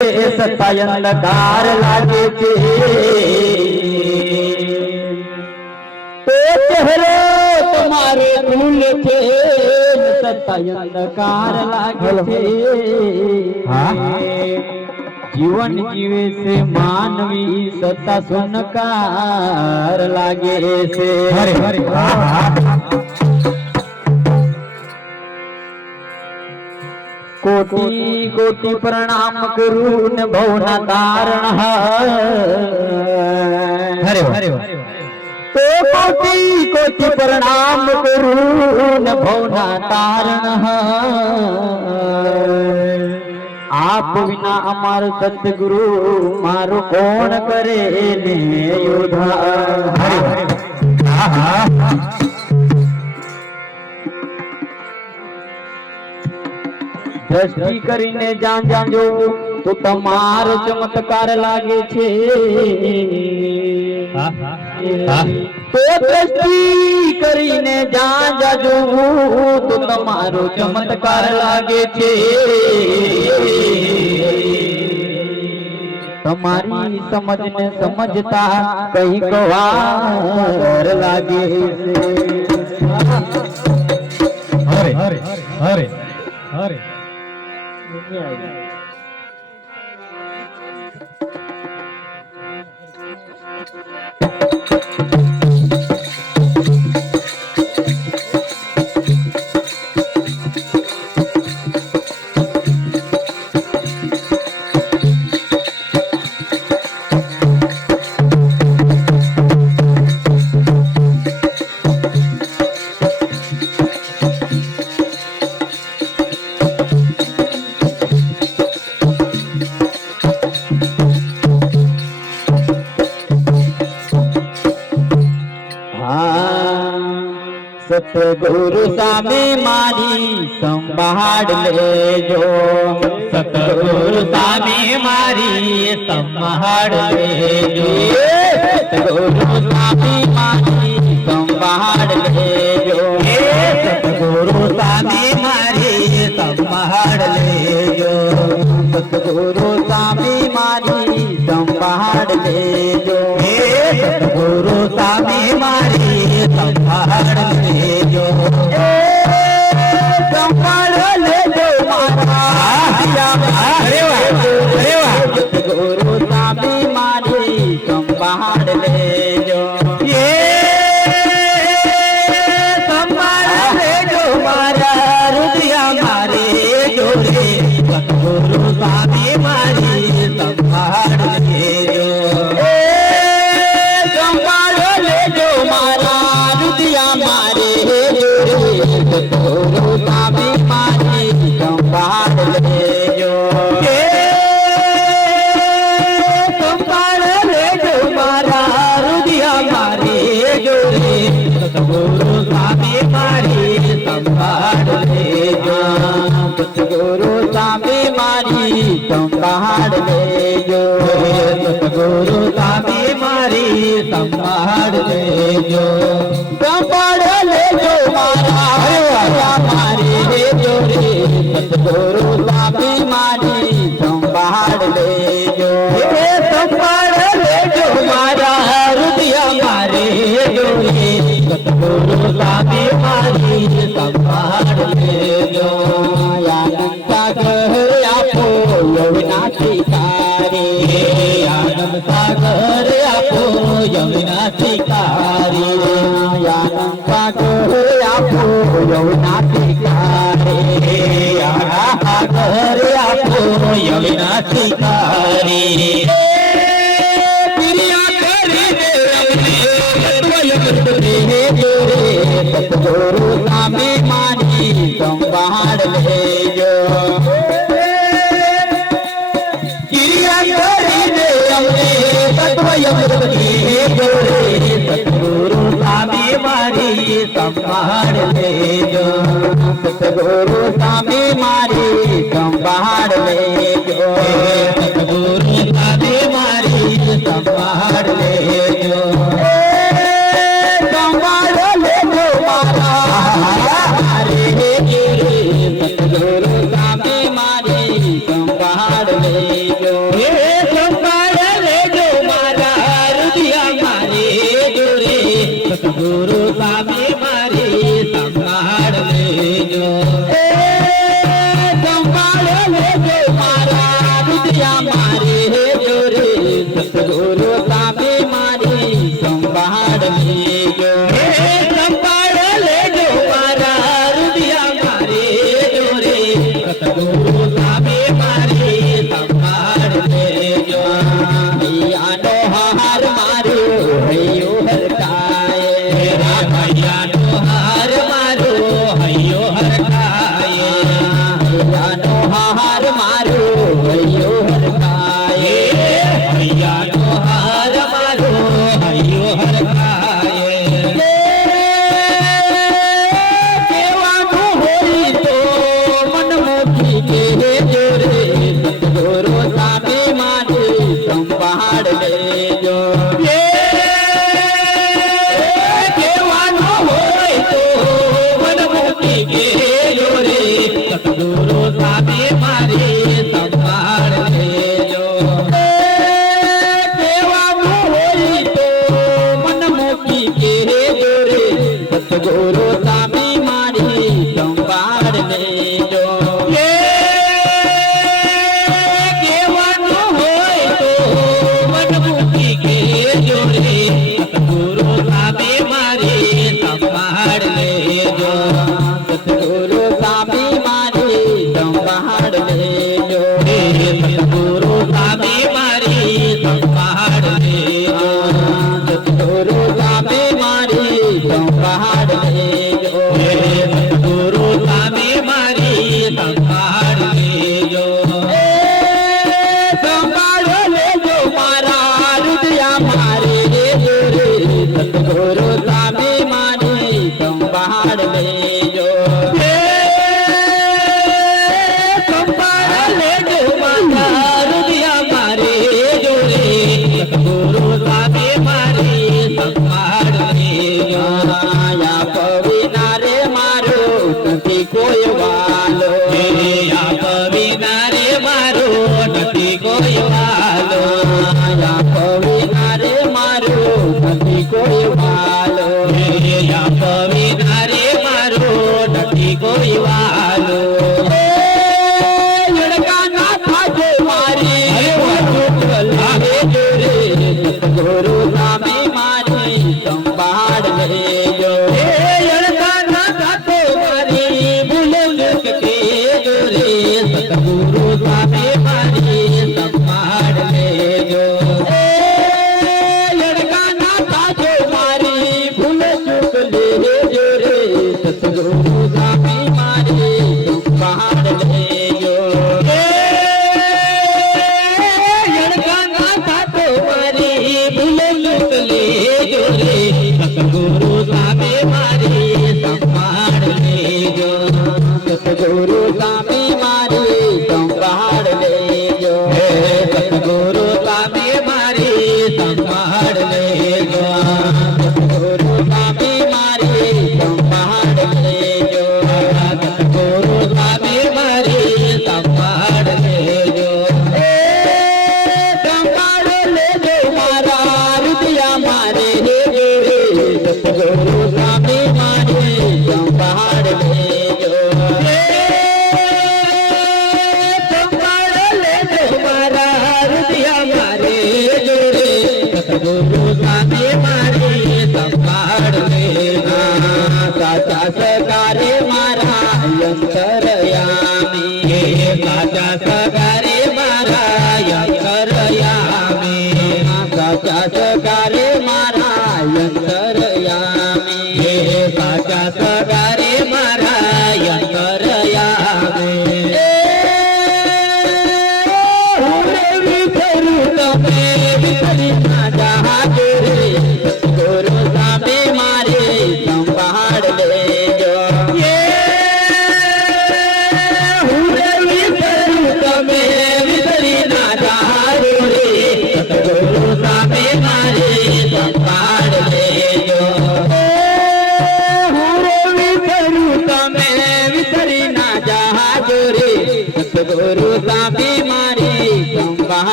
સતા અંધકાર લાગે છે તો ચહેરો તમારે ભૂલ છે સતા અંધકાર લાગે છે જીવન જીવે છે માનવી સતા સુનકાર લાગે છે कोटि कोटि प्रणाम करूं न भवना तारण हरे हरे तो कोटि कोटि प्रणाम करूं न भवना तारण आप विना अमर सतगुरु मारो कौन करे ने योधा हरे हरे દ્રષ્ટિ કરીને જાણજો તો તમારો ચમત્કાર લાગે છે તો દ્રષ્ટિ કરીને જાણજો તો તમારો ચમત્કાર લાગે છે તમારી સમજને સમજતા કઈ વાર લાગે છે હરે હરે હરે હરે सतगुरु सामे मारी संभाड़ लेजो सतगुरु सामे मारी संभाड़ लेजो सतगुरु सामे मारी संभाड़ लेजो सतगुरु सामे मारी संभाड़ लेजो सतगुरु सामे मारी संभाड़ लेजो सतगुरु सामे मारी संभाड़ लेजो संभाड़ लेजो मारा अरे वाह सतगुरु सामे मारी संभाड़ लेजो ये संभाड़ लेजो मारा रुदिया मारे जो रे सतगुरु सामे मारी संभाड़ लेजो सतगुरु सामे मारी संभाड़ लेजो संभाड़ लेजो मारा रुदिया मारे जो रे सतगुरु सामे मारी संभाड़ लेजो सतगुरु सामे मारी संभाड़ लेजो सतगुरु सामे मारी संभाड़ लेजो संभाड़ लेजो मारा मारे जो रे सतगुरु सामे मारी संभाड़ लेजो संभाड़ लेजो मारा रुदिया मारे जो रे सतगुरु सामे मारी संभाड़ लेजो आनंद सागर आपो यमुनाथी तारे आनंद सागर आपो यमुनाथी तारे आनंद सागर आपो यमुनाथी तारे सागर आपो यमुनाथी तारे सतगुरु सामे मारी संभाड़ लेजो क्रिया करीने हमने सतगुरु सामे मारी संभाड़ लेजो सतगुरु सामे मारी संभाड़ लेजो सतगुरु सामे मारी संभाड़ लेजो संभाड़ लेजो मारा सतगुरु सामे मारी संभाड़ ले લેજો હે સંભાળ લેજો મારા હૃદયા મારે જોરે સતગુરુ સામે મારી સંભાળ લેજો એ સંભાળ લેજો મારા હૃદયા મારે જોરે સતગુરુ સામે મારી સંભાળ લેજો હે સંભાળ લેજો મારા હૃદયા મારે જોરે સતગુરુ સામે મારી સંભાળ લેજો હૈયાનો હાર માર્યો હૈયો હરકાય ભૈયાનો હાર મારો હૈયો હરખાય હૈયાનો હાર માર્યો હૈયો હરકાય ભૈયાનો હાર મારો હૈયો હરખાય કેવાનું હોય તો મન મોથી કહેજો રે સતગુરુ સામે મારી સંભાળ લેજો કેવાનો હોય તો મન મૂકી ગયેલો રે સતગુરુ સામે મારી સંભાળ લેજો કેવાનું હોય તો મન મોથી કહેજો રે સતગુરુ સામે મારી સંભાળ લેજો કેવાનો હોય તો મન મૂકી ગયેલો રે સતગુરુ સામે મારી સંભાળ લેજો સતગુરુ સામે મારી સંભાળ લેજો સતગુરુ સામે મારી સંભાળ લેજો સતગુરુ સામે મારી સંભાળ લેજો સતગુરુ સામે મારી સંભાળ લેજો એ સંભાળ લેજો મારા હૃદયા મારે લેજો રે સતગુરુ સામે મારી સંભાળ લેજો સંભાળ લેજો મારા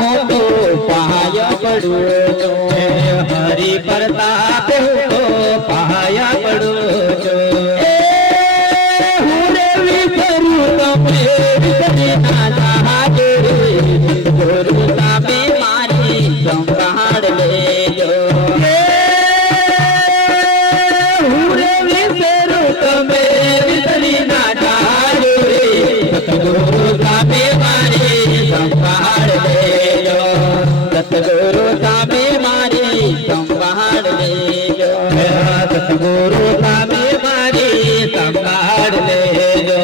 હું તો સહાય પડું છું. હરિ પ્રતાપ હું તો પાયા પડું છું. હું રે વિસરું તમે વિસરી ના જાજો રે. ગુરુ સામે મારી સંભાળ લેજો. હું રે વિસરું તમે વિસરી ના જાજો રે. સતગુરુ સામે મારી સંભાળ લેજો. સતગુરુ સામે મારી સંભાળ લેજો. સતગુરુ સામે મારી સંભાળ લેજો.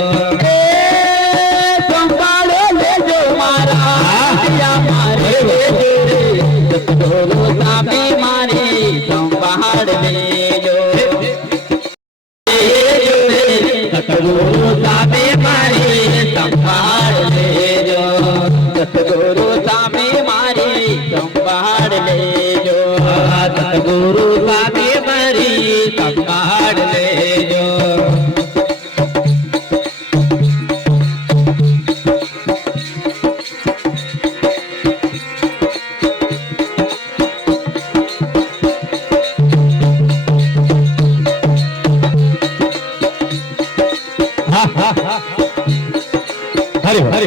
સંભાળ લેજો મારા હૈયા મારે લેજો રે. સતગુરુ સામે મારી સંભાળ લેજો. સતગુરુ સામે મારી સંભાળ લેજો. સતગુરુ સામે મારી સંભાળ લેજો. સતગુરુ સામે મારી સંભાળ લેજો. હરે હરે